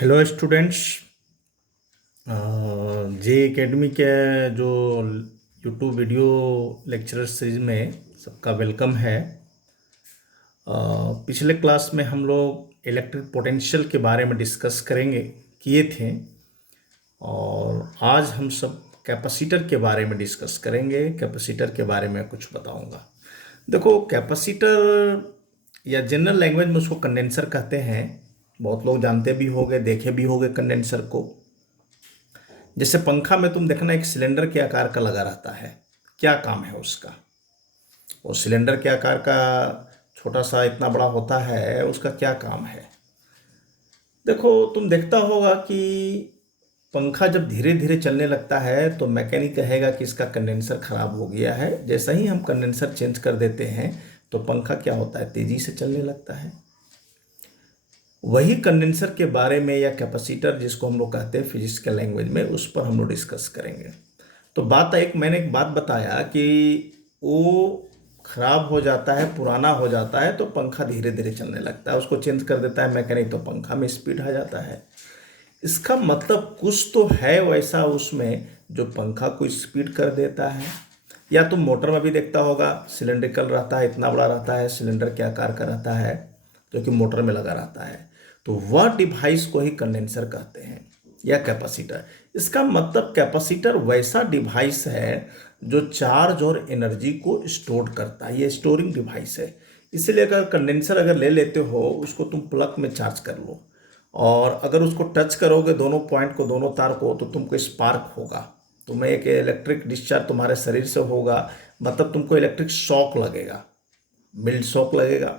Hello students. जे academy के जो YouTube video lecture series में सबका वेलकम है। पिछले क्लास में हम लोग इलेक्ट्रिक पोटेंशियल के बारे में डिस्कस किए थे और आज हम सब कैपेसिटर के बारे में डिस्कस करेंगे। कैपेसिटर के बारे में कुछ बताऊंगा। देखो, कैपेसिटर या जनरल लैंग्वेज में उसको कंडेंसर कहते हैं। बहुत लोग जानते भी होंगे, देखे भी होंगे कंडेंसर को। जैसे पंखा में तुम देखना एक सिलेंडर के आकार का लगा रहता है, क्या काम है उसका? वो सिलेंडर के आकार का छोटा सा इतना बड़ा होता है, उसका क्या काम है? देखो, तुम देखता होगा कि पंखा जब धीरे धीरे चलने लगता है तो मैकेनिक कहेगा कि इसका कंडेंसर खराब हो गया है। जैसा ही हम कंडेंसर चेंज कर देते हैं तो पंखा क्या होता है, तेजी से चलने लगता है। वही कंडेंसर के बारे में या कैपेसिटर जिसको हम लोग कहते हैं फिजिक्स के लैंग्वेज में, उस पर हम लोग डिस्कस करेंगे। तो मैंने एक बात बताया कि वो खराब हो जाता है, पुराना हो जाता है तो पंखा धीरे धीरे चलने लगता है। उसको चेंज कर देता है मैकेनिक तो पंखा में स्पीड आ जाता है। इसका मतलब कुछ तो है वैसा उसमें जो पंखा को स्पीड कर देता है। या तुम मोटर में भी देखता होगा, सिलेंड्रिकल रहता है, इतना बड़ा रहता है, सिलेंडर के आकार का रहता है जो कि मोटर में लगा रहता है। तो वह डिवाइस को ही कंडेंसर कहते हैं या कैपेसिटर। इसका मतलब कैपेसिटर वैसा डिवाइस है जो चार्ज और एनर्जी को स्टोर करता है। ये स्टोरिंग डिवाइस है। इसलिए अगर कंडेंसर अगर ले लेते हो, उसको तुम प्लग में चार्ज कर लो और अगर उसको टच करोगे दोनों पॉइंट को, दोनों तार को, तो तुमको स्पार्क होगा। तुम्हें एक इलेक्ट्रिक डिस्चार्ज तुम्हारे शरीर से होगा, मतलब तुमको इलेक्ट्रिक शॉक लगेगा, मिल्ड शॉक लगेगा।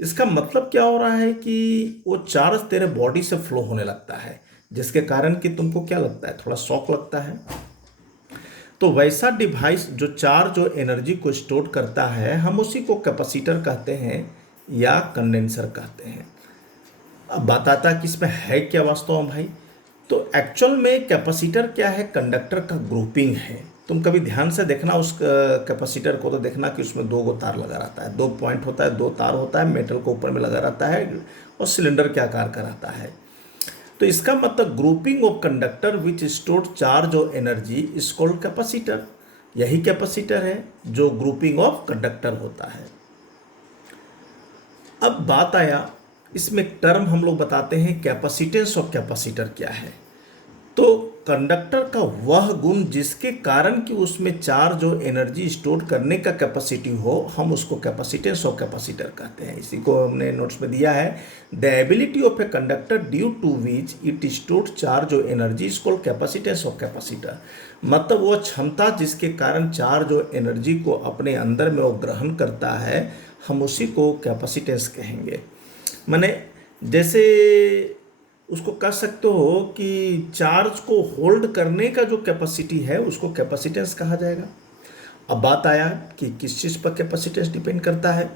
इसका मतलब क्या हो रहा है कि वो चार्ज तेरे बॉडी से फ्लो होने लगता है, जिसके कारण कि तुमको क्या लगता है, थोड़ा शॉक लगता है। तो वैसा डिवाइस जो चार्ज और एनर्जी को स्टोर करता है, हम उसी को कैपेसिटर कहते हैं या कंडेंसर कहते हैं। अब बात आता है कि इसमें है क्या वास्तव में भाई। तो एक्चुअल में कैपेसिटर क्या है, कंडक्टर का ग्रुपिंग है। तुम कभी ध्यान से देखना उस कैपेसिटर को, तो देखना कि उसमें दो गो तार लगा रहता है, दो पॉइंट होता है, दो तार होता है, मेटल को ऊपर में लगा रहता है और सिलेंडर के आकार का रहता है। तो इसका मतलब grouping of conductor which store charge और एनर्जी इज कॉल्ड कैपेसिटर। यही कैपेसिटर है जो ग्रुपिंग ऑफ कंडक्टर होता है। अब बात आया, इसमें एक टर्म हम लोग बताते हैं कैपेसिटेंस ऑफ कैपेसिटर क्या है। तो कंडक्टर का वह गुण जिसके कारण कि उसमें चार्ज और एनर्जी स्टोर करने का कैपेसिटी हो, हम उसको कैपेसिटेंस ऑफ कैपेसिटर कहते हैं। इसी को हमने नोट्स में दिया है, the ability of a conductor due to which it store charge और energy is called capacitance of capacitor. मतलब वो क्षमता जिसके कारण चार्ज और एनर्जी को अपने अंदर में वो ग्रहण करता है, हम उसी को कैपेसिटेंस कहेंगे। माने जैसे उसको कह सकते हो कि चार्ज को होल्ड करने का जो कैपेसिटी है उसको कैपेसिटेंस कहा जाएगा। अब बात आया कि किस चीज़ पर कैपेसिटेंस डिपेंड करता है।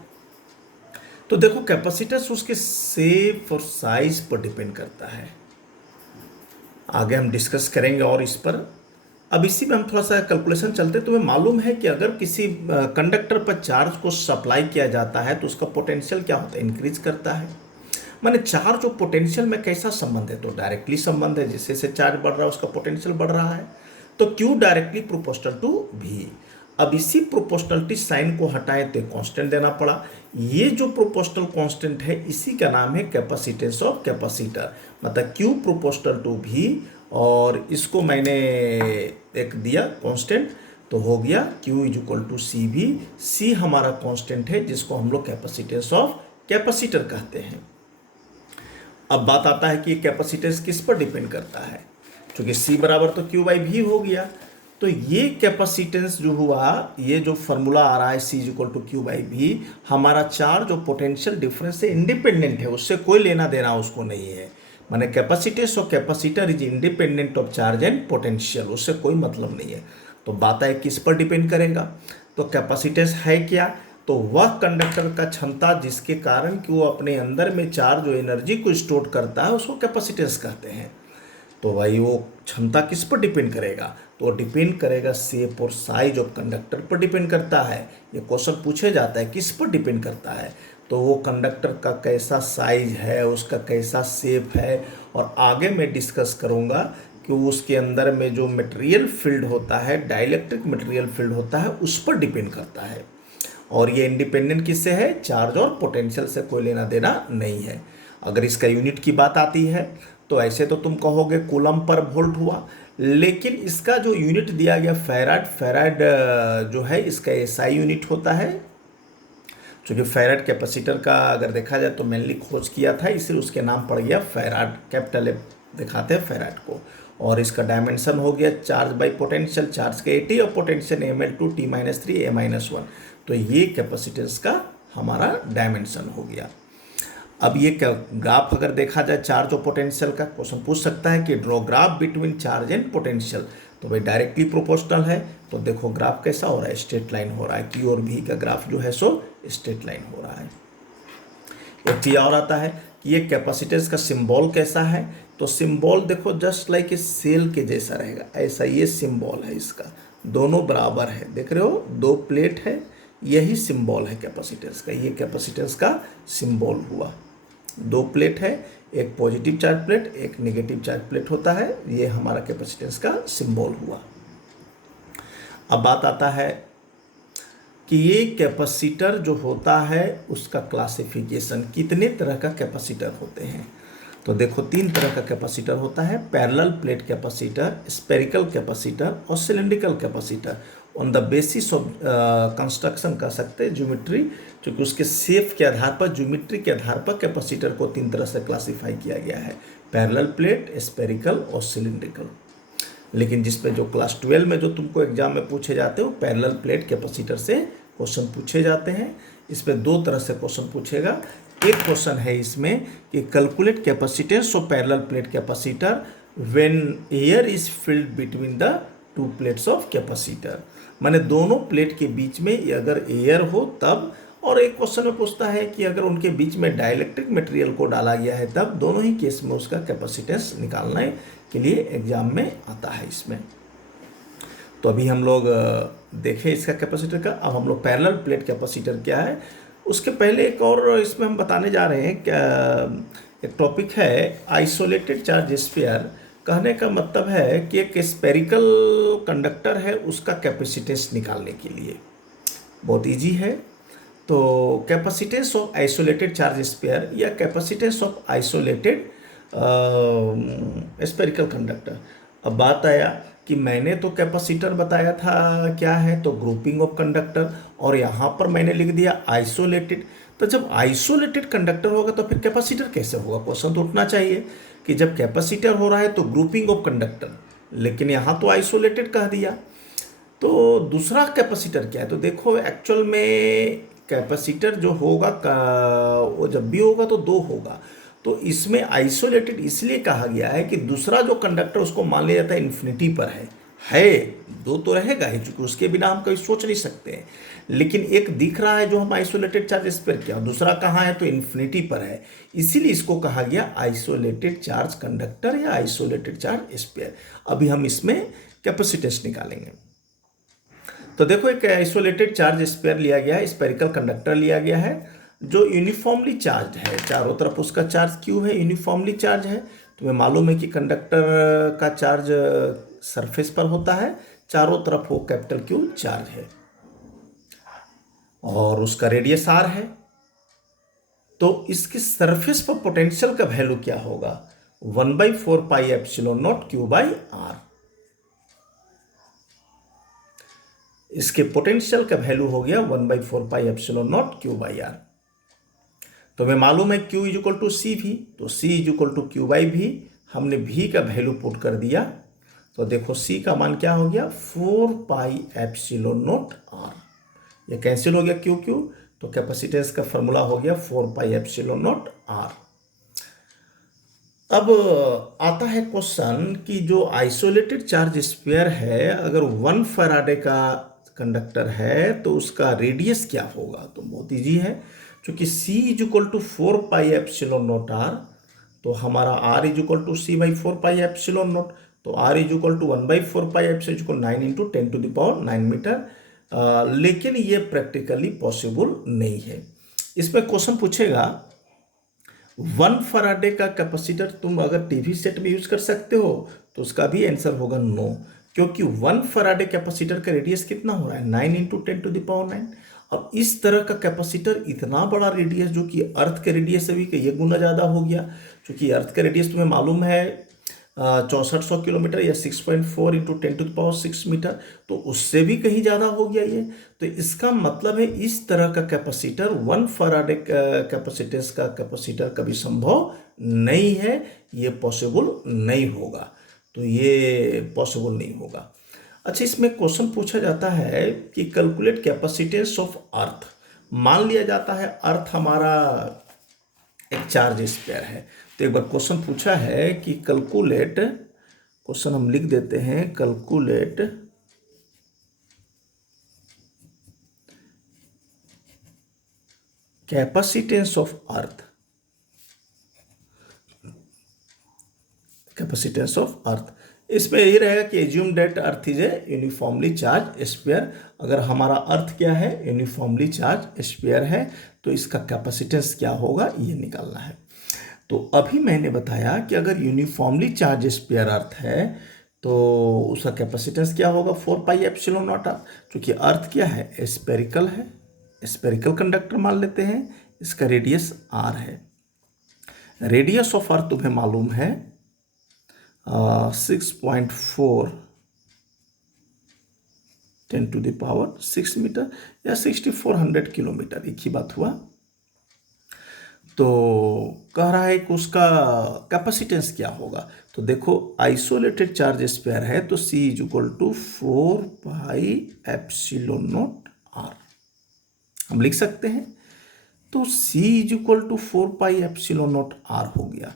तो देखो, कैपेसिटेंस उसके शेप और साइज पर डिपेंड करता है। आगे हम डिस्कस करेंगे और इस पर। अब इसी में हम थोड़ा सा कैलकुलेशन चलते। तुम्हें मालूम है कि अगर किसी कंडक्टर पर चार्ज को सप्लाई किया जाता है तो उसका पोटेंशियल क्या होता है, इंक्रीज करता है। माने चार्ज और पोटेंशियल में कैसा संबंध है, तो डायरेक्टली संबंध है। जैसे जैसे चार्ज बढ़ रहा है उसका पोटेंशियल बढ़ रहा है। तो Q directly proportional to V। अब इसी प्रोपोर्शनलिटी साइन को हटाए तो कांस्टेंट देना पड़ा। ये जो प्रोपोर्शनल कांस्टेंट है इसी का नाम है कैपेसिटेंस ऑफ कैपेसिटर। मतलब Q प्रोपोर्शनल टू V और इसको मैंने एक दिया कांस्टेंट, तो हो गया Q is equal to CV। C हमारा कांस्टेंट है जिसको हम लोग कैपेसिटेंस ऑफ कैपेसिटर कहते हैं। अब बात आता है कि कैपेसिटेंस किस पर डिपेंड करता है, क्योंकि C बराबर तो Q बाई V हो गया। तो ये कैपेसिटेंस जो हुआ, ये जो फॉर्मूला आ रहा है C is equal to Q by V, हमारा चार्ज और पोटेंशियल डिफरेंस से इंडिपेंडेंट है, उससे कोई लेना देना उसको नहीं है। माने capacitance of capacitor is independent of charge and potential, उससे कोई मतलब नहीं है। तो बात है किस पर डिपेंड करेगा। तो कैपेसिटेंस है क्या, तो वह कंडक्टर का क्षमता जिसके कारण कि वो अपने अंदर में चार्ज और एनर्जी को स्टोर करता है, उसको कैपेसिटेंस कहते हैं। तो भाई वो क्षमता किस पर डिपेंड करेगा, तो डिपेंड करेगा शेप और साइज ऑफ कंडक्टर पर डिपेंड करता है। ये क्वेश्चन पूछे जाता है किस पर डिपेंड करता है, तो वो कंडक्टर का कैसा साइज है, उसका कैसा शेप है, और आगे मैं डिस्कस करूँगा कि उसके अंदर में जो मटेरियल फील्ड होता है, डाइलेक्ट्रिक मटेरियल फील्ड होता है, उस पर डिपेंड करता है। और ये इंडिपेंडेंट किससे है? चार्ज और पोटेंशियल से कोई लेना देना नहीं है। अगर इसका यूनिट की बात आती है तो ऐसे तो तुम कहोगे कूलम पर वोल्ट हुआ, लेकिन इसका जो यूनिट दिया गया फैराड, फैराड जो है इसका एसआई यूनिट होता है। क्योंकि फैराड कैपेसिटर का अगर देखा जाए तो मेनली खोज किया था, इसलिए उसके नाम पड़ गया फैराड, कैपिटल एफ दिखाते हैं फैराड को। और इसका डायमेंशन हो गया चार्ज बाई पोटेंशियल, चार्ज के 80 और पोटेंशियल ml2 t-3 a-1। तो ये कैपेसिटेंस का हमारा डायमेंशन हो गया। अब ये ग्राफ अगर देखा जाए चार्ज और पोटेंशियल का, क्वेश्चन पूछ सकता है कि draw graph between charge and potential, तो भाई डायरेक्टली प्रोपोर्शनल है। तो देखो ग्राफ कैसा हो रहा है, स्ट्रेट लाइन हो रहा है। Q और V का ग्राफ जो है सो स्ट्रेट लाइन हो रहा है। एक चीज और आता है कि ये कैपेसिटेंस का सिंबल कैसा है, तो सिंबल देखो जस्ट लाइक ए सेल के जैसा रहेगा, ऐसा ये सिंबल है इसका, दोनों बराबर है, देख रहे हो, दो प्लेट है, यही सिंबल है कैपेसिटेंस का। ये कैपेसिटेंस का सिंबल हुआ, दो प्लेट है, एक पॉजिटिव चार्ज प्लेट, एक नेगेटिव चार्ज प्लेट होता है, ये हमारा कैपेसिटेंस का सिंबल हुआ। अब बात आता है कि ये कैपेसिटर जो होता है उसका क्लासिफिकेशन, कितने तरह का कैपेसिटर होते हैं। तो देखो तीन तरह का कैपेसिटर होता है, parallel plate capacitor, spherical capacitor और cylindrical capacitor. On the basis of construction कर सकते हैं ज्योमेट्री, क्योंकि उसके शेप के आधार पर, ज्योमेट्री के आधार पर कैपेसिटर को तीन तरह से क्लासीफाई किया गया है, पैरेलल प्लेट, स्फेरिकल और सिलिंड्रिकल। लेकिन जिसपे जो क्लास 12 में जो तुमको एग्जाम में पूछे जाते हो, पैरेलल प्लेट कैपेसिटर से क्वेश्चन पूछे जाते हैं। इस पर दो तरह से क्वेश्चन पूछेगा। एक क्वेश्चन है इसमें कि calculate capacitance of parallel plate capacitor when air is filled between the two plates of capacitor, माने दोनों प्लेट के बीच में अगर एयर हो तब। और एक क्वेश्चन में पूछता है कि अगर उनके बीच में डाइलेक्ट्रिक मटेरियल को डाला गया है तब, दोनों ही केस में उसका कैपेसिटेंस निकालने के लिए एग्जाम में आता है इसमें। तो अभी हम लोग देखें इसका कैपेसिटर का। अब हम लोग पैरेलल प्लेट कैपेसिटर क्या है उसके पहले एक और इसमें हम बताने जा रहे हैं क्या, एक टॉपिक है आइसोलेटेड चार्ज स्फीयर। कहने का मतलब है कि एक स्फेरिकल कंडक्टर है, उसका कैपेसिटेंस निकालने के लिए बहुत इजी है। तो capacitance of isolated charge sphere या capacitance of isolated spherical conductor. अब बात आया कि मैंने तो कैपेसिटर बताया था क्या है, तो ग्रुपिंग ऑफ कंडक्टर, और यहाँ पर मैंने लिख दिया आइसोलेटेड। तो जब आइसोलेटेड कंडक्टर होगा तो फिर कैपेसिटर कैसे होगा? क्वेश्चन तो उठना चाहिए कि जब कैपेसिटर हो रहा है तो ग्रुपिंग ऑफ कंडक्टर, लेकिन यहाँ तो आइसोलेटेड कह दिया। तो दूसरा कैपेसिटर क्या है? तो देखो एक्चुअल में कैपेसिटर जो होगा वो जब भी होगा तो दो होगा। तो इसमें आइसोलेटेड इसलिए कहा गया है कि दूसरा जो कंडक्टर उसको मान लिया जाता है इन्फिनिटी पर है, दो तो रहेगा ही, क्योंकि उसके बिना हम कभी सोच नहीं सकते हैं। लेकिन एक दिख रहा है जो हम आइसोलेटेड चार्ज स्फीयर क्या, दूसरा कहाँ है? तो इन्फिनिटी पर है, इसीलिए इसको कहा गया आइसोलेटेड चार्ज कंडक्टर या आइसोलेटेड चार्ज स्फीयर। अभी हम इसमें कैपेसिटेंस निकालेंगे। तो देखो एक आइसोलेटेड चार्ज स्फीयर लिया गया है, स्फेरिकल कंडक्टर लिया गया है जो यूनिफॉर्मली चार्ज है, चारों तरफ उसका चार्ज क्यू है, यूनिफॉर्मली चार्ज है। तुम्हें मालूम है कि कंडक्टर का चार्ज सरफेस पर होता है, चारों तरफ वो कैपिटल क्यू चार्ज है, और उसका रेडियस आर है। तो इसकी सरफेस पर पोटेंशियल का वैल्यू क्या होगा? 1/4 pi epsilon naught Q by R. इसके पोटेंशियल का वैल्यू हो गया 1/4 pi epsilon naught Q by R. तो हमें मालूम है Q is equal to C V, तो C is equal to Q by V. हमने V का वैल्यू पुट कर दिया, तो देखो C का मान क्या हो गया? 4 पाई एप्सिलॉन नॉट R। ये कैंसिल हो गया Q, तो कैपेसिटेंस का फॉर्मूला हो गया 4 पाई एप्सिलॉन नॉट R। अब आता है क्वेश्चन कि जो आइसोलेटेड चार्ज स्फीयर है, अगर 1 फैराडे का कंडक्टर है तो उसका रेडियस क्या होगा? तो बहुत इजी है, क्योंकि C is equal to 4 pi epsilon naught R, तो हमारा R is equal to C by 4 pi epsilon naught, तो R is equal to 1/4 pi epsilon equal 9 into 10 to the power 9 metre. लेकिन ये प्रैक्टिकली पॉसिबल नहीं है। इसमें question पूछेगा 1 Faraday का कैपेसिटर तुम अगर टीवी सेट में यूज कर सकते हो, तो उसका भी आंसर होगा नो, क्योंकि 1 फराडे कैपेसिटर का रेडियस कितना हो रहा है 9 इंटू 10⁹। अब इस तरह का कैपेसिटर इतना बड़ा रेडियस, जो कि अर्थ के रेडियस से भी कई गुना ज़्यादा हो गया, क्योंकि अर्थ का रेडियस तुम्हें मालूम है 6400 किलोमीटर या 6.4 इंटू 10⁶ मीटर, तो उससे भी कहीं ज़्यादा हो गया ये। तो इसका मतलब है इस तरह का कैपेसिटर 1 फराडे कैपेसिटेंस का कैपेसिटर कभी संभव नहीं है, ये पॉसिबल नहीं होगा, तो ये पॉसिबल नहीं होगा। अच्छा, इसमें क्वेश्चन पूछा जाता है कि कैलकुलेट कैपेसिटेंस ऑफ अर्थ। मान लिया जाता है अर्थ हमारा एक चार्ज स्फीयर है, तो एक बार क्वेश्चन पूछा है कि कैलकुलेट, क्वेश्चन हम लिख देते हैं, calculate capacitance of earth, capacitance of earth. इसमें यही रहेगा कि assume that earth is a uniformly charge sphere. अगर हमारा अर्थ क्या है, यूनिफॉर्मली चार्ज स्फीयर है, तो इसका कैपेसिटेंस क्या होगा ये निकालना है। तो अभी मैंने बताया कि अगर यूनिफॉर्मली चार्ज स्फीयर अर्थ है, तो उसका कैपेसिटेंस क्या होगा 4πε0r, क्योंकि अर्थ क्या है स्फेरिकल है, स्फेरिकल कंडक्टर मान लेते हैं, इसका रेडियस r है। रेडियस ऑफ अर्थ तुम्हें मालूम है 6.4 10⁶ मीटर या 6400 किलोमीटर, एक ही बात हुआ। तो कह रहा है कि उसका कैपेसिटेंस क्या होगा, तो देखो आइसोलेटेड चार्ज स्फीयर है, तो C is equal to 4πε0r हम लिख सकते हैं। तो C is equal to 4πε0r हो गया।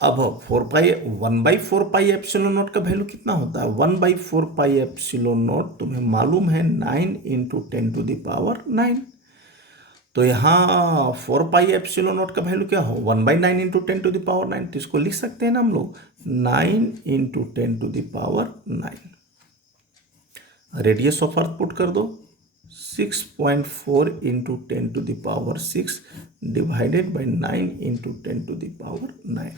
अब 1/4πε0 का वैल्यू कितना होता है, 1/4πε0 तुम्हें मालूम है 9 इंटू 10⁹। तो यहाँ 4πε0 का वैल्यू क्या हो 1/9 इंटू 10⁹, तो इसको लिख सकते हैं ना हम लोग 9 into 10⁹। Radius of earth put कर दो 6.4 इंटू 10⁶ डिवाइडेड बाई 9 इंटू 10⁹।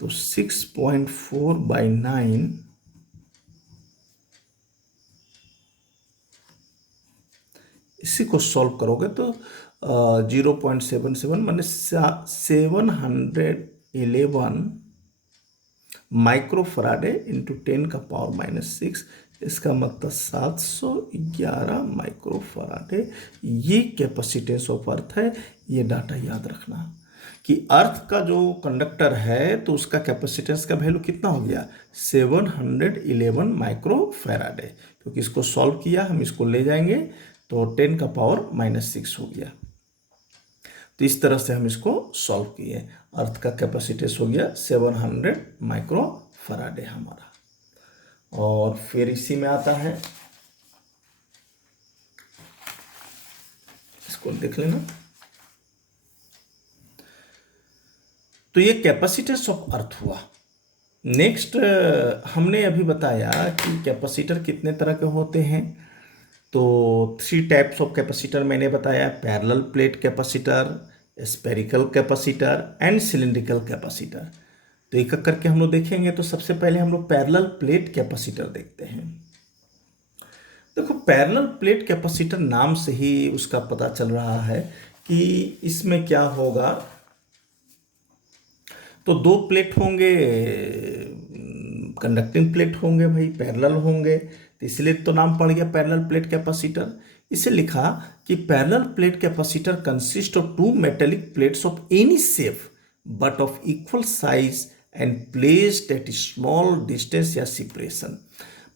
तो 6.4/9 इसी को सॉल्व करोगे तो 0.77 माने 711 माइक्रोफराडे इंटू 10⁻⁻6, इसका मतलब 711 माइक्रोफराडे। ये कैपेसिटेंस ऑफ अर्थ है, ये डाटा याद रखना कि अर्थ का जो कंडक्टर है तो उसका कैपेसिटेंस का वैल्यू कितना हो गया 711 माइक्रोफैराडे, क्योंकि इसको सॉल्व किया हम, इसको ले जाएंगे तो 10⁻⁻6 हो गया। तो इस तरह से हम इसको सॉल्व किए, अर्थ का कैपेसिटेंस हो गया 700 माइक्रोफैराडे हमारा। और फिर इसी में आता है, इसको देख लेना। तो ये कैपेसिटेंस ऑफ अर्थ हुआ। नेक्स्ट हमने अभी बताया कि कैपेसिटर कितने तरह के होते हैं, तो 3 टाइप्स ऑफ कैपेसिटर मैंने बताया, parallel plate capacitor, spherical capacitor and cylindrical capacitor. तो एक एक करके हम लोग देखेंगे। तो सबसे पहले हम लोग पैरेलल प्लेट कैपेसिटर देखते हैं। देखो पैरेलल प्लेट कैपेसिटर नाम से ही उसका पता चल रहा है कि इसमें क्या होगा, तो 2 प्लेट होंगे, कंडक्टिंग प्लेट होंगे भाई, पैरेलल होंगे, तो इसलिए तो नाम पड़ गया पैरेलल प्लेट कैपेसिटर। इसे लिखा कि parallel plate capacitor consist of 2 metallic plates of any shape but of equal size and placed at small distance या सेपरेशन।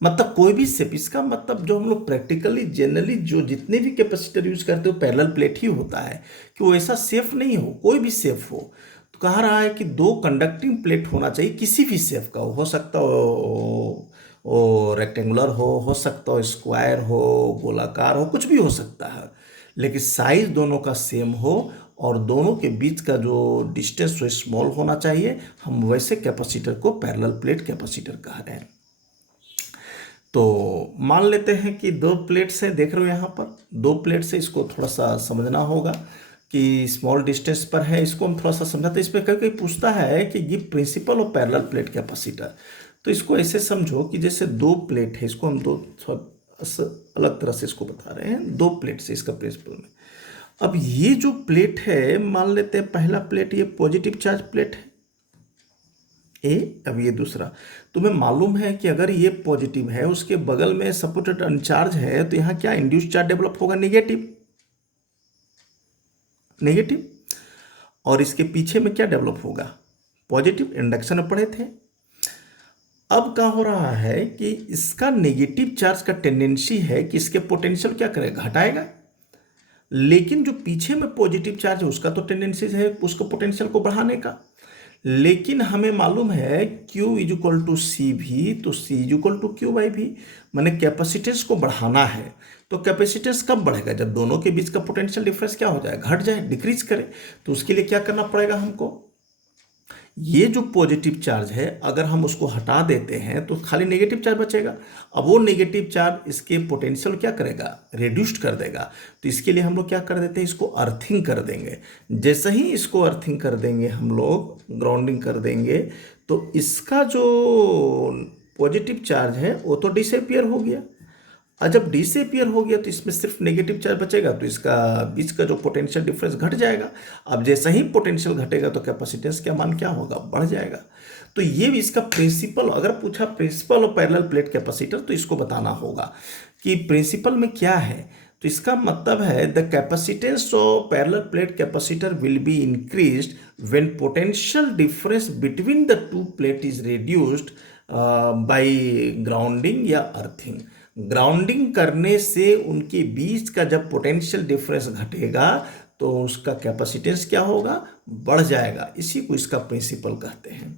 मतलब कोई भी शेप, इसका मतलब जो हम लोग प्रैक्टिकली जनरली जो जितने भी कैपेसिटर यूज करते हो पैरेलल प्लेट ही होता है, कि वो ऐसा शेप नहीं हो, कोई भी शेप हो। तो कहा रहा है कि 2 कंडक्टिंग प्लेट होना चाहिए, किसी भी शेप का हो सकता हो रेक्टेंगुलर हो सकता हो स्क्वायर हो, गोलाकार हो, कुछ भी हो सकता है, लेकिन साइज दोनों का सेम हो और दोनों के बीच का जो डिस्टेंस वो स्मॉल होना चाहिए। हम वैसे कैपेसिटर को पैरेलल प्लेट कैपेसिटर कह रहे हैं। तो मान लेते हैं कि दो प्लेट्स हैं, देख रहे हो यहाँ पर दो प्लेट्स है, इसको थोड़ा सा समझना होगा कि स्मॉल डिस्टेंस पर है, इसको हम थोड़ा सा समझाते हैं। इसमें कई कई पूछता है कि give principle of parallel plate capacitor. तो इसको ऐसे समझो कि जैसे दो प्लेट है, इसको हम दो थोड़ा अलग तरह से इसको बता रहे हैं, दो प्लेट से इसका प्रिंसिपल में। अब ये जो प्लेट है, मान लेते हैं पहला प्लेट ये पॉजिटिव चार्ज प्लेट है ए, अब ये दूसरा। तुम्हें मालूम है कि अगर ये पॉजिटिव है, उसके बगल में सपोर्टेड अनचार्ज है, तो यहाँ क्या इंड्यूस चार्ज डेवलप होगा, नेगेटिव नेगेटिव। और इसके पीछे में क्या डेवलप होगा, पॉजिटिव। इंडक्शन में पढ़े थे। अब क्या हो रहा है कि इसका नेगेटिव चार्ज का टेंडेंसी है कि इसके पोटेंशियल क्या करेगा, घटाएगा। लेकिन जो पीछे में पॉजिटिव चार्ज है उसका तो टेंडेंसी है उसको पोटेंशियल को बढ़ाने का। लेकिन हमें मालूम है Q is equal to C V, तो C is equal to Q by V. मैंने कैपेसिटेंस को बढ़ाना है, तो कैपेसिटेंस कब बढ़ेगा, जब दोनों के बीच का पोटेंशियल डिफरेंस क्या हो जाए, घट जाए, डिक्रीज करे। तो उसके लिए क्या करना पड़ेगा हमको, ये जो पॉजिटिव चार्ज है अगर हम उसको हटा देते हैं तो खाली नेगेटिव चार्ज बचेगा। अब वो नेगेटिव चार्ज इसके पोटेंशियल क्या करेगा, रिड्यूस्ड कर देगा। तो इसके लिए हम लोग क्या कर देते हैं, इसको अर्थिंग कर देंगे। जैसे ही इसको अर्थिंग कर देंगे, हम लोग ग्राउंडिंग कर देंगे, तो इसका जो पॉजिटिव चार्ज है वो तो डिसअपियर हो गया। और जब डिसअपियर हो गया तो इसमें सिर्फ नेगेटिव चार्ज बचेगा, तो इसका बीच का जो पोटेंशियल डिफरेंस घट जाएगा। अब जैसे ही पोटेंशियल घटेगा तो कैपेसिटेंस का मान क्या होगा, बढ़ जाएगा। तो ये भी इसका प्रिंसिपल, अगर पूछा principle of parallel plate capacitor, तो इसको बताना होगा कि प्रिंसिपल में क्या है। तो इसका मतलब है the capacitance of parallel plate capacitor will be increased when potential difference between the two plate is reduced by grounding या अर्थिंग। ग्राउंडिंग करने से उनके बीच का जब पोटेंशियल डिफरेंस घटेगा तो उसका कैपेसिटेंस क्या होगा, बढ़ जाएगा। इसी को इसका प्रिंसिपल कहते हैं।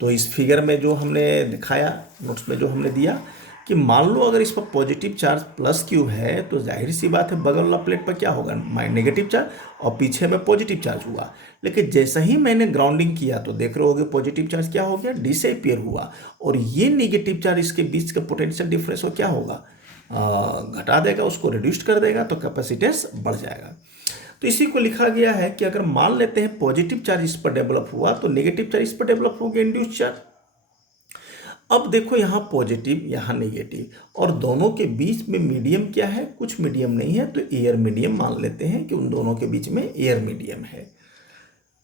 तो इस फिगर में जो हमने दिखाया, नोट्स में जो हमने दिया कि मान लो अगर इस पर पॉजिटिव चार्ज प्लस क्यू है, तो जाहिर सी बात है बगल वाला प्लेट पर क्या होगा, नेगेटिव चार्ज, और पीछे में पॉजिटिव चार्ज हुआ। लेकिन जैसे ही मैंने ग्राउंडिंग किया तो देख रहे होगे पॉजिटिव चार्ज क्या हो गया, डिसअपियर हुआ। और ये नेगेटिव चार्ज इसके बीच का पोटेंशियल डिफरेंस हो क्या होगा, घटा देगा, उसको रिड्यूस कर देगा, तो कैपेसिटेंस बढ़ जाएगा। तो इसी को लिखा गया है कि अगर मान लेते हैं पॉजिटिव चार्ज इस पर डेवलप हुआ तो नेगेटिव चार्ज इस पर डेवलप हो गया, इंड्यूस चार्ज। अब देखो यहाँ पॉजिटिव यहाँ नेगेटिव, और दोनों के बीच में मीडियम क्या है, कुछ मीडियम नहीं है, तो एयर मीडियम मान लेते हैं कि उन दोनों के बीच में एयर मीडियम है।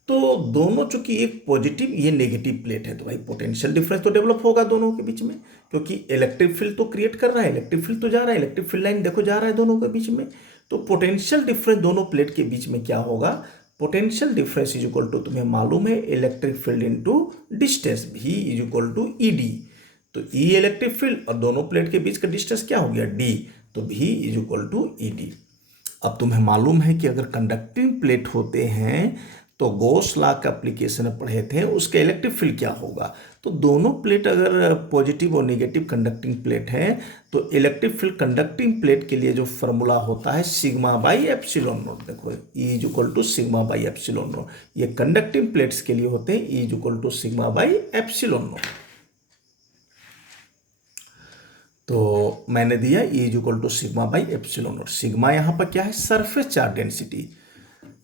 तो दोनों चूंकि एक पॉजिटिव ये नेगेटिव प्लेट है, तो भाई पोटेंशियल डिफरेंस तो डेवलप होगा दोनों के बीच में, क्योंकि इलेक्ट्रिक फील्ड तो क्रिएट कर रहा है, इलेक्ट्रिक फील्ड तो जा रहा है, इलेक्ट्रिक फील्ड लाइन देखो जा रहा है दोनों के बीच में। तो पोटेंशियल डिफरेंस दोनों प्लेट के बीच में क्या होगा, potential difference is equal to, तुम्हें मालूम है electric field into distance, V is equal to E D. तो ई इलेक्ट्रिक फील्ड और दोनों प्लेट के बीच का डिस्टेंस क्या हो गया, डी, तो V is equal to E D. अब तुम्हें मालूम है कि अगर कंडक्टिंग प्लेट होते हैं तो गॉस लॉ का एप्लीकेशन पढ़े थे, उसका इलेक्ट्रिक फील्ड क्या होगा। तो दोनों प्लेट अगर पॉजिटिव और नेगेटिव कंडक्टिंग प्लेट हैं तो इलेक्ट्रिक फील्ड कंडक्टिंग प्लेट के लिए जो फॉर्मूला होता है सिग्मा बाई एप्सिलॉन नॉट। देखो E is equal to sigma by epsilon naught, ये कंडक्टिंग प्लेट्स के लिए होते हैं, E is equal to sigma by epsilon naught. तो मैंने दिया E is equal to sigma by epsilon naught. Sigma यहाँ पर क्या है, सरफेस चार्ज डेंसिटी।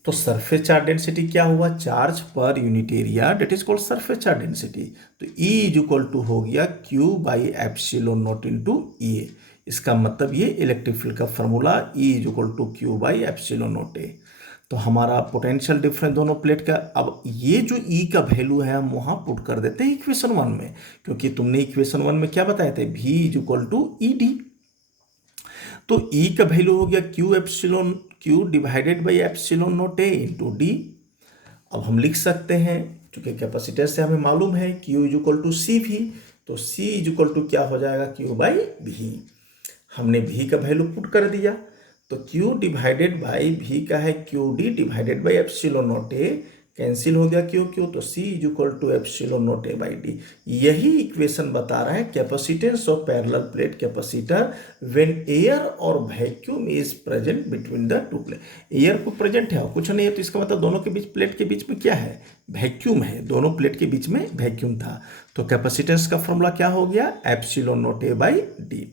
तो सरफेस चार्ज डेंसिटी क्या हुआ, charge per unit area, that is called surface charge density. तो ई इज इक्वल टू हो गया Q by epsilon naught into A. इसका मतलब ये इलेक्ट्रिक फील्ड का formula E is equal to Q by epsilon naught A. तो हमारा potential difference दोनों प्लेट का, अब ये जो ई का वैल्यू है हम वहाँ पुट कर देते हैं इक्वेशन 1 में, क्योंकि तुमने इक्वेशन 1 में क्या बताए थे, V is equal to E D. तो ई का वैल्यू हो गया Q divided by epsilon naught A into D. अब हम लिख सकते हैं, चूंकि कैपेसिटर से हमें मालूम है Q is equal to C V, तो सी इज इक्वल टू क्या हो जाएगा, क्यू बाई भी। हमने भी का वैल्यू पुट कर दिया, तो क्यू डिवाइडेड बाई भी का है Q D divided by epsilon naught A, cancel हो गया, क्यों क्यों, तो C is equal to epsilon naught A by D. यही इक्वेशन बता रहा है capacitance of parallel plate capacitor when air और vacuum is present between the two plate. Air को प्रेजेंट है और कुछ नहीं है, तो इसका मतलब दोनों के बीच, प्लेट के बीच में क्या है, वैक्यूम है, दोनों प्लेट के बीच में वैक्यूम था। तो कैपेसिटेंस का फॉर्मूला क्या हो गया, epsilon naught A by D.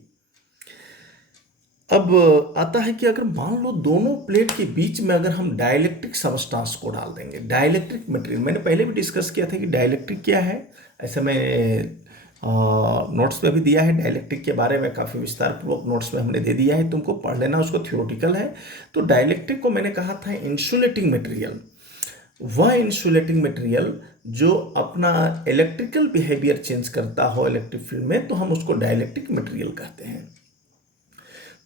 अब आता है कि अगर मान लो दोनों प्लेट के बीच में अगर हम डाइलेक्ट्रिक सबस्टांस को डाल देंगे, डाइलेक्ट्रिक मटेरियल, मैंने पहले भी डिस्कस किया था कि डाइलेक्ट्रिक क्या है, ऐसे मैं नोट्स में भी दिया है, डाइलेक्ट्रिक के बारे में काफ़ी विस्तार पूर्वक नोट्स में हमने दे दिया है, तुमको पढ़ लेना, उसको थ्योरेटिकल है। तो डाइलेक्ट्रिक को मैंने कहा था इंसुलेटिंग मटेरियल, वह इंसुलेटिंग मटेरियल जो अपना इलेक्ट्रिकल बिहेवियर चेंज करता हो इलेक्ट्रिक फील्ड में, तो हम उसको डाइलेक्ट्रिक मटेरियल कहते हैं।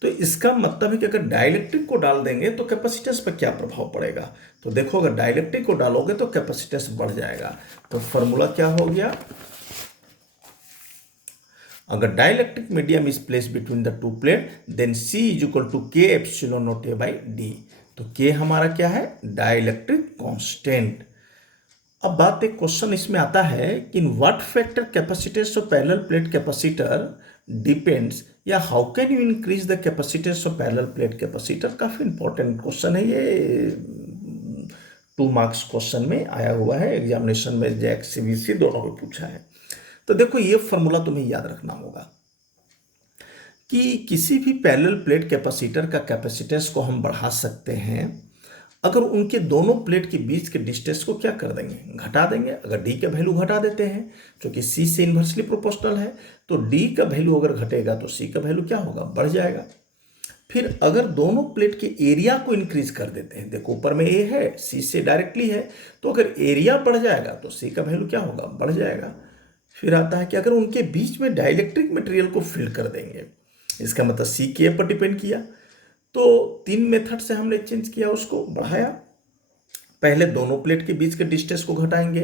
तो इसका मतलब है कि अगर डाइलेक्ट्रिक को डाल देंगे तो कैपेसिटेंस पर क्या प्रभाव पड़ेगा, तो देखो अगर डाइलेक्ट्रिक को डालोगे तो कैपेसिटेंस बढ़ जाएगा। तो फॉर्मूला क्या हो गया, अगर dielectric medium is place between the two plate then C is equal to K epsilon naught A by D. तो K हमारा क्या है, डाइलेक्ट्रिक कांस्टेंट। अब बात, एक क्वेश्चन इसमें आता है कि in what factor capacitance of parallel plate capacitor depends, या how can you increase the capacitance of parallel plate capacitor. काफी इंपॉर्टेंट क्वेश्चन है ये, 2 मार्क्स क्वेश्चन में आया हुआ है, एग्जामिनेशन में जैक CBSE दोनों में पूछा है। तो देखो ये फॉर्मूला तुम्हें याद रखना होगा कि किसी भी पैरेलल प्लेट कैपेसिटर का कैपेसिटेंस को हम बढ़ा सकते हैं अगर उनके दोनों प्लेट के बीच के डिस्टेंस को क्या कर देंगे, घटा देंगे। अगर डी का वैल्यू घटा देते हैं क्योंकि सी से इन्वर्सली प्रोपोर्शनल है, तो डी का वैल्यू अगर घटेगा तो सी का वैल्यू क्या होगा, बढ़ जाएगा। फिर अगर दोनों प्लेट के एरिया को इंक्रीज कर देते हैं, देखो ऊपर में ए है, सी से डायरेक्टली है, तो अगर एरिया बढ़ जाएगा तो सी का वैल्यू क्या होगा, बढ़ जाएगा। फिर आता है कि अगर उनके बीच में डाइलेक्ट्रिक मटेरियल को फिल कर देंगे, इसका मतलब सी के पर डिपेंड किया, तो 3 मेथड से हमने चेंज किया, उसको बढ़ाया। पहले दोनों प्लेट के बीच के डिस्टेंस को घटाएंगे,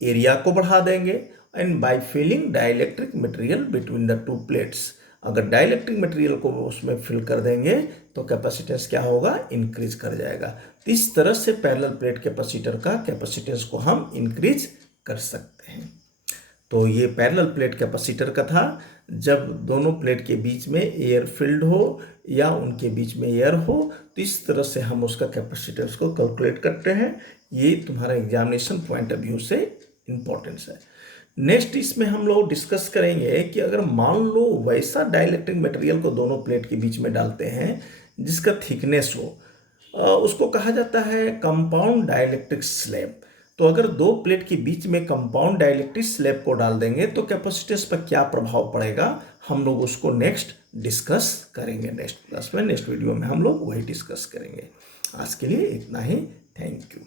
एरिया को बढ़ा देंगे, and by filling dielectric material between the two plates. अगर डाइलेक्ट्रिक मटेरियल को उसमें फिल कर देंगे तो कैपेसिटेंस क्या होगा, इंक्रीज कर जाएगा। इस तरह से पैरेलल प्लेट कैपेसिटर का कैपेसिटेंस को हम इंक्रीज कर सकते हैं। तो ये पैरेलल प्लेट कैपेसिटर का था, जब दोनों प्लेट के बीच में एयर फिल्ड हो या उनके बीच में एयर हो, तो इस तरह से हम उसका कैपेसिटेंस को कैलकुलेट करते हैं। ये तुम्हारा एग्जामिनेशन पॉइंट ऑफ व्यू से इम्पोर्टेंस है। नेक्स्ट इसमें हम लोग डिस्कस करेंगे कि अगर मान लो वैसा डाइलेक्ट्रिक मटेरियल को दोनों प्लेट के बीच में डालते हैं जिसका थिकनेस हो, उसको कहा जाता है कंपाउंड डाइलेक्ट्रिक स्लैब। तो अगर 2 प्लेट के बीच में कंपाउंड डाइलेक्ट्रिक स्लैब को डाल देंगे तो कैपेसिटेंस पर क्या प्रभाव पड़ेगा, हम लोग उसको नेक्स्ट डिस्कस करेंगे। नेक्स्ट क्लास में, नेक्स्ट वीडियो में हम लोग वही डिस्कस करेंगे। आज के लिए इतना ही, थैंक यू।